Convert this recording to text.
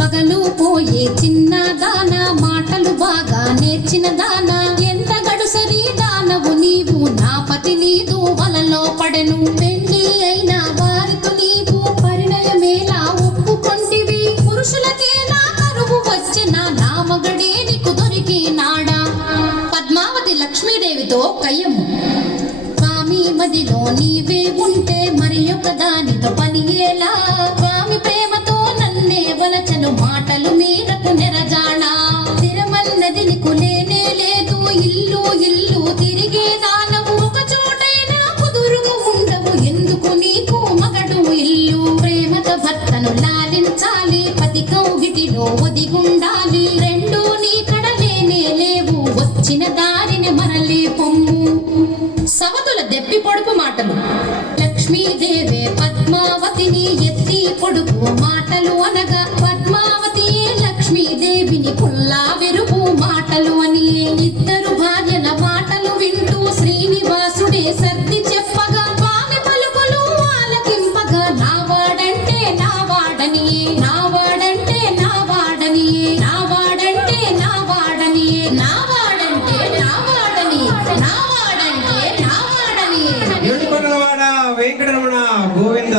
పగలు పోయే చిన్న దాన మాటలు బాగా నేర్చిన దాన ఎంత గడుసరి దానవు నీవు నా పతి నీదు వలలో పడెను పెళ్లి అయిన వారితో నీవు పరిణయమేలా ఒప్పుకొంటివి పురుషులకేలా కరువు వచ్చిన నా మగడే నీకు దొరికినాడా పద్మావతి లక్ష్మీదేవితో కయ్యము స్వామి మదిలో నీవే ఉంటే మరి ఒక దానితో పని ఎలా స్వామి ప్రేమతో నన్నే వలచను మాటలు మీరకు నెరజానా స్థిరమన్నది నీకు లేనే లేదు ఇల్లు ఇల్లు తిరిగే దానవు ఒక చోటైనా కుదురుగా ఉండవు ఎందుకు నీకు మగడు ఇల్లు ప్రేమతో భర్తను లాలించాలి పతి కౌగిటిలో ఒదిగుండాలి రెండు నీ కడలేనే లేవు వచ్చిన దారిని మరలి పొమ్ము సవతుల దెప్పి పొడుపు మాటలు లక్ష్మీదేవే పద్మావతిని ఎత్తి పొడుపు మాటలు అనగా పద్మావతి లక్ష్మీదేవిని పుల్లా వెరుపు మాటలు అని ఇద్దరు భార్యల మాటలు వింటూ శ్రీనివాసుడే సర్ది చెప్పగా స్వామి పలుకులు ఆలకింపగా నావాడంటే నావాడని నావాడంటే నావాడని నావాడంటే నావాడని నావాడంటే నావాడని నా